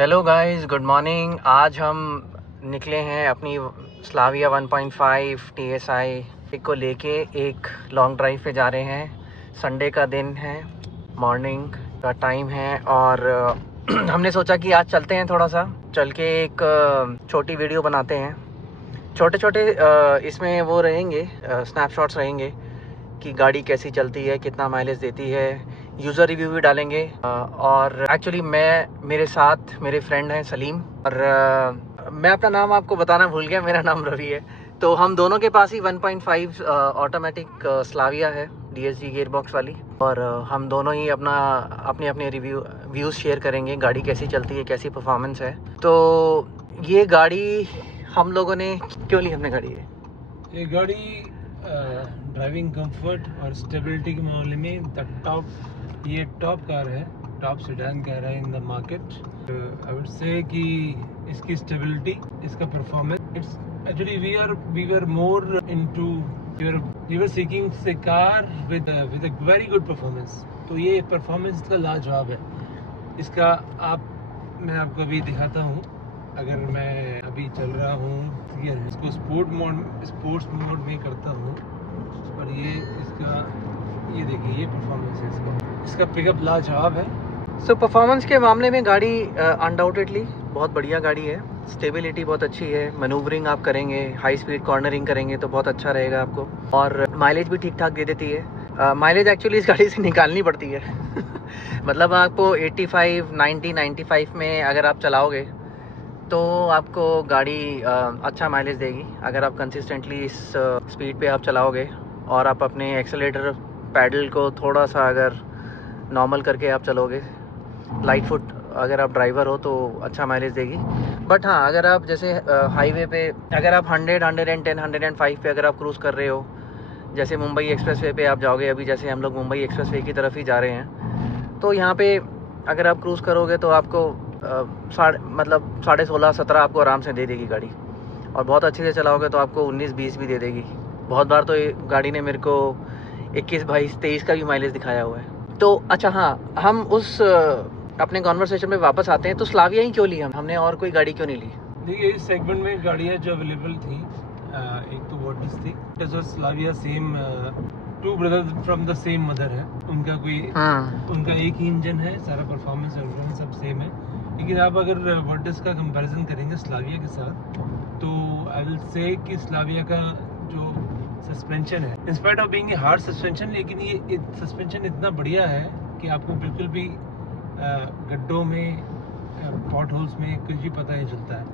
Hello guys, good morning. आज हम निकले हैं अपनी स्लाविया 1.5 TSI को लेके एक लॉन्ग ड्राइव पे जा रहे हैं। संडे का दिन है, मॉर्निंग का टाइम है और हमने सोचा कि आज चलते हैं, थोड़ा सा चल के एक छोटी वीडियो बनाते हैं। छोटे छोटे इसमें वो रहेंगे, स्नैपशॉट्स रहेंगे कि गाड़ी कैसी चलती है, कितना माइलेज देती है, यूज़र रिव्यू भी डालेंगे। और एक्चुअली मेरे साथ मेरे फ्रेंड हैं सलीम, और मैं अपना नाम आपको बताना भूल गया, मेरा नाम रवि है। तो हम दोनों के पास ही 1.5 ऑटोमेटिक स्लाविया है, DSG गियरबॉक्स वाली, और हम दोनों ही अपने व्यूज़ शेयर करेंगे, गाड़ी कैसी चलती है, कैसी परफॉर्मेंस है। तो ये गाड़ी हम लोगों ने क्यों ली, हमने गाड़ी ये गाड़ी ड्राइविंग कंफर्ट और स्टेबिलिटी के मामले में ये टॉप कार है, टॉप सेडान कार है in the market. I would say कि इसकी स्टेबिलिटी, इसका performance, it's actually we were more into we were seeking a car with a very good performance. तो ये परफॉर्मेंस का लाजवाब है इसका। मैं आपको अभी दिखाता हूँ। अगर मैं अभी चल रहा हूँ, इसको स्पोर्ट्स मोड में करता हूँ, और ये देखिए, ये परफॉर्मेंस है इसका पिकअप लाजवाब है। सो परफॉर्मेंस के मामले में गाड़ी अनडाउटेडली बहुत बढ़िया गाड़ी है। स्टेबिलिटी बहुत अच्छी है, मैनूवरिंग आप करेंगे, हाई स्पीड कॉर्नरिंग करेंगे तो बहुत अच्छा रहेगा आपको, और माइलेज भी ठीक ठाक दे देती है। माइलेज एक्चुअली इस गाड़ी से निकालनी पड़ती है मतलब आपको 85, 90, 95 में अगर आप चलाओगे तो आपको गाड़ी अच्छा माइलेज देगी। अगर आप कंसिस्टेंटली इस स्पीड पे आप चलाओगे और आप अपने एक्सेलेरेटर पैडल को थोड़ा सा अगर नॉर्मल करके आप चलोगे, लाइट फुट अगर आप ड्राइवर हो तो अच्छा माइलेज देगी। बट हाँ, अगर आप जैसे हाईवे पे अगर आप 100, 110, 105 पे अगर आप क्रूज़ कर रहे हो, जैसे मुंबई एक्सप्रेसवे पे आप जाओगे, अभी जैसे हम लोग मुंबई एक्सप्रेसवे की तरफ ही जा रहे हैं, तो यहाँ पे अगर आप क्रूज़ करोगे तो आपको 16.5, 17 आपको आराम से दे देगी गाड़ी, और बहुत अच्छे से चलाओगे तो आपको 19, 20 भी दे देगी। बहुत बार तो ये गाड़ी ने मेरे को 21, 22, 23 का भी माइलेज दिखाया हुआ है। तो अच्छा, हाँ, हम उस अपने कॉन्वर्सेशन में वापस आते हैं। तो स्लाविया ही क्यों ली हमने, और कोई गाड़ी क्यों नहीं ली? देखिए, इस सेगमेंट में गाड़ियाँ जो अवेलेबल थी, एक तो वर्टिस थी, Slavia, same two brothers from the same mother है। उनका एक ही इंजन है, सारा परफॉर्मेंस सब सेम है। लेकिन आप अगर वर्टिस का कंपैरिजन करेंगे स्लाविया के साथ, तो आई विल से कि स्लाविया का जो सस्पेंशन है, in spite of being a hard suspension, लेकिन ये सस्पेंशन इतना बढ़िया है कि आपको बिल्कुल भी गड्ढों में, पॉट होल्स में कुछ भी पता नहीं चलता है।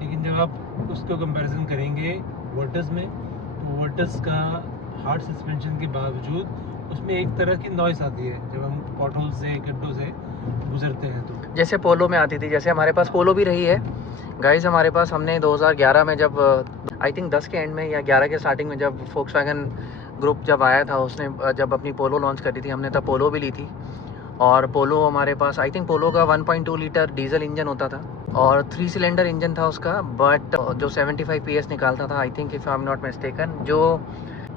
लेकिन जब आप उसको कंपैरिजन करेंगे वर्टिस में, तो वर्टिस का हार्ड सस्पेंशन के बावजूद उसमें एक तरह की नॉइस आती है जब हम पॉट होल से, गड्ढों से गुजरते हैं। तो जैसे पोलो में आती थी, जैसे हमारे पास पोलो भी रही है गाइस। हमारे पास, हमने 2011 में जब आई थिंक 10 के एंड में या 11 के स्टार्टिंग में जब फोक्सवैगन ग्रुप जब आया था, उसने जब अपनी पोलो लॉन्च करी थी, हमने तब पोलो भी ली थी। और पोलो हमारे पास, आई थिंक पोलो का 1.2 लीटर डीजल इंजन होता था और 3 सिलेंडर इंजन था उसका, बट जो 75 PS निकालता था, I think, if I am not mistaken, जो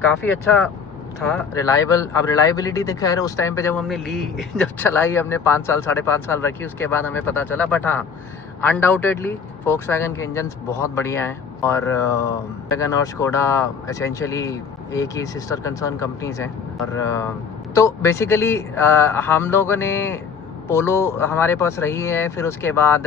काफ़ी अच्छा था, रिलायबल। अब रिलायबिलिटी तो खैर उस टाइम पे जब हमने ली जब चलाई हमने 5 साल, 5.5 साल रखी, उसके बाद हमें पता चला। बट हाँ, अनडाउटेडली फोक्सवैगन के इंजन्स बहुत बढ़िया हैं, और वैगन और स्कोडा एसेंशियली एक ही सिस्टर कंसर्न कंपनीज हैं। और तो बेसिकली हम लोगों ने पोलो हमारे पास रही है। फिर उसके बाद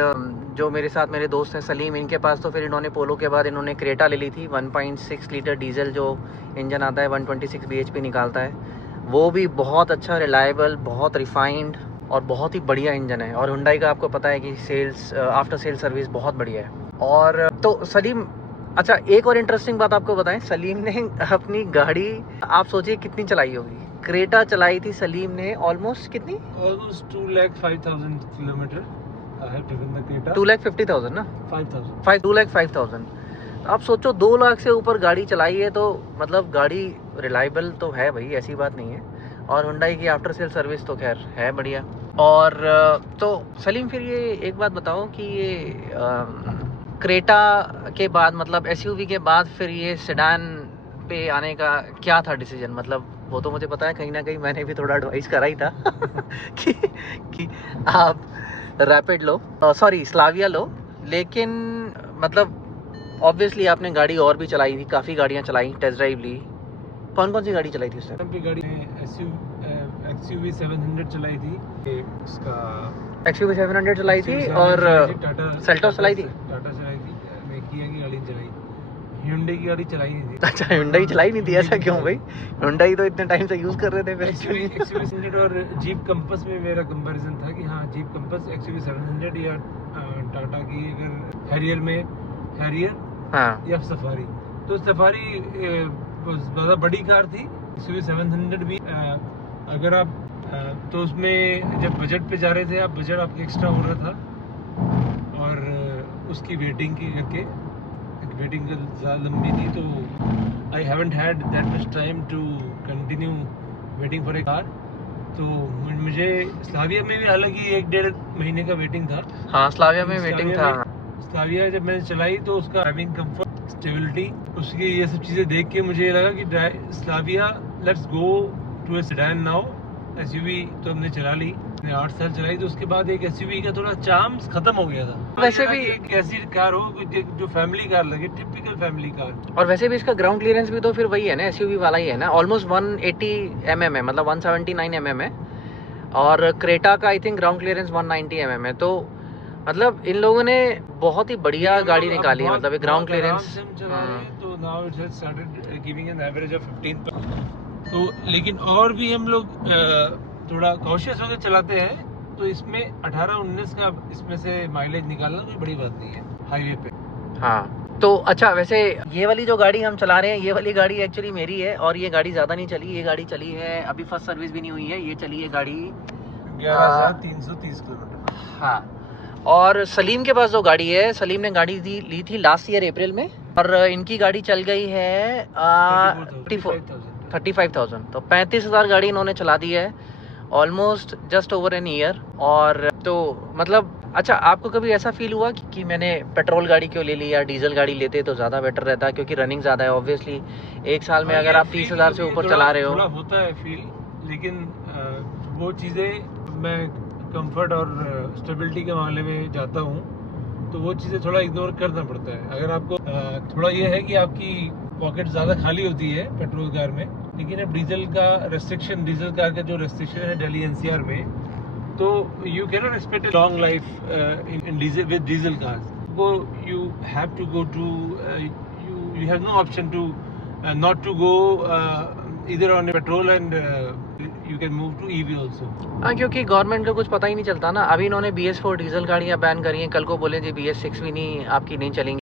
जो मेरे साथ मेरे दोस्त हैं सलीम, इनके पास तो फिर इन्होंने पोलो के बाद इन्होंने क्रेटा ले ली थी। 1.6 लीटर डीजल जो इंजन आता है, 126 bhp निकालता है, वो भी बहुत अच्छा, रिलायबल, बहुत रिफाइंड और बहुत ही बढ़िया इंजन है। और हुंडई का आपको पता है कि सेल्स, आफ्टर सेल सर्विस बहुत बढ़िया है। और तो सलीम, अच्छा, एक और इंटरेस्टिंग बात आपको बताएं, सलीम ने अपनी गाड़ी, आप सोचिए कितनी चलाई होगी। क्रेटा चलाई थी सलीम ने ऑलमोस्ट कितनी, ऑलमोस्ट 2,05,000 किलोमीटर। 2,50,000 ना, 2,05,000। आप सोचो 2 लाख से ऊपर गाड़ी चलाई है, तो मतलब गाड़ी रिलायबल तो है भाई, ऐसी बात नहीं है। और हुंडई की आफ्टर सेल सर्विस तो खैर है बढ़िया। और तो सलीम, फिर ये एक बात बताओ कि ये क्रेटा के बाद, मतलब SUV के बाद, फिर ये सेडान पे आने का क्या था डिसीजन? मतलब वो तो मुझे पता है, कहीं ना कहीं मैंने भी थोड़ा एडवाइस करा ही था कि आप रैपिड लो, सॉरी स्लाविया लो, लेकिन मतलब ऑब्वियसली आपने गाड़ी और भी चलाई थी, काफ़ी गाड़ियाँ चलाई, टेस्ट ड्राइव ली। कौन कौन सी गाड़ी चलाई थी उस टाइम? पे गाड़ी XUV 700 चलाई थी, उसका XUV 700 चलाई थी और सेल्टोस चलाई थी। टाटा चलाई थी, मैं किया की गाड़ी चलाई, Hyundai की गाड़ी चलाई नहीं थी। अच्छा Hyundai चलाई नहीं थी, ऐसा क्यों भाई? Hyundai तो इतने टाइम से यूज़ कर रहे थे फिर। XUV 700 और जीप कंपस में मेरा कंपैरिजन था कि हाँ जीप कंपस XUV 700 या टाटा की अगर हैरियर में हैरियर हाँ या सफारी, तो सफारी ज़्यादा बड़ी कार थी। XUV 700 भी अगर आप तो उसमें जब बजट पे जा रहे थे आप, बजट आपका एक्स्ट्रा हो रहा था और उसकी वेटिंग की करके वेटिंग ज़्यादा लंबी थी, तो I haven't had that much time to continue waiting for a car. तो मुझे स्लाविया में भी हालांकि 1-1.5 महीने का वेटिंग था। हाँ स्लाविया में वेटिंग था। स्लाविया जब मैंने चलाई तो उसका ड्राइविंग कंफर्ट, स्टेबिलिटी, उसकी ये सब चीज़ें देख के मुझे लगा कि Slavia let's go to a sedan now. SUV तो हमने चला ली, 8 साल चलाई, तो उसके बाद एक SUV का थोड़ा चार्म खत्म हो गया था। वैसे भी एक ऐसी कार हो जो फैमिली कार लगे, टिपिकल फैमिली कार। और वैसे भी इसका ग्राउंड क्लियरेंस भी तो फिर वही है ना, SUV वाला ही है ना, ऑलमोस्ट 180 mm है, मतलब 179 mm है। और क्रेटा का I think ground clearance 190 mm है। तो मतलब इन लोगों ने बहुत ही बढ़िया गाड़ी निकाली है, मतलब ग्राउंड क्लियरेंस। तो now it has started giving an average of 15। तो लेकिन और भी हम लोग थोड़ा कॉशियस होकर चलाते हैं, तो इसमें 18-19 का इसमें से माइलेज निकालना कोई बड़ी बात नहीं है हाईवे पे। हाँ तो अच्छा, वैसे ये वाली जो गाड़ी हम चला रहे हैं, ये वाली गाड़ी एक्चुअली मेरी है और ये गाड़ी ज़्यादा नहीं चली। ये गाड़ी चली है, अभी फर्स्ट सर्विस भी नहीं हुई है, ये चली है गाड़ी 11,330 किलोमीटर। हाँ, और सलीम के पास जो गाड़ी है, सलीम ने गाड़ी ली थी लास्ट ईयर अप्रैल में, और इनकी गाड़ी चल गई है 35,000। तो 35,000 गाड़ी इन्होंने चला दी है, almost just over an year. और तो मतलब अच्छा, आपको कभी ऐसा फील हुआ कि मैंने पेट्रोल गाड़ी क्यों ले ली, या डीजल गाड़ी लेते तो ज़्यादा बेटर रहता, क्योंकि रनिंग ज़्यादा है ऑब्वियसली। एक साल में अगर आप 30,000 से ऊपर चला रहे हो, थोड़ा होता है फील, लेकिन वो चीज़ें मैं कंफर्ट और स्टेबिलिटी के मामले में जाता हूँ, तो वो चीज़ें थोड़ा इग्नोर करना पड़ता है। अगर आपको थोड़ा ये है कि आपकी पॉकेट ज़्यादा खाली होती है पेट्रोल कार में, लेकिन अब डीजल का रेस्ट्रिक्शन, डीजल कार का जो रेस्ट्रिक्शन है दिल्ली NCR में, तो you can not expect a long life in diesel with diesel cars. वो you have to go to you have no option to not to go either on petrol and you can move to EV also। हाँ, क्योंकि government का कुछ पता ही नहीं चलता ना। अभी इन्होंने BS4 डीजल गाड़ियाँ बैन करी हैं, कल को बोले जी BS6 भी नहीं आपकी नहीं चलेंगी।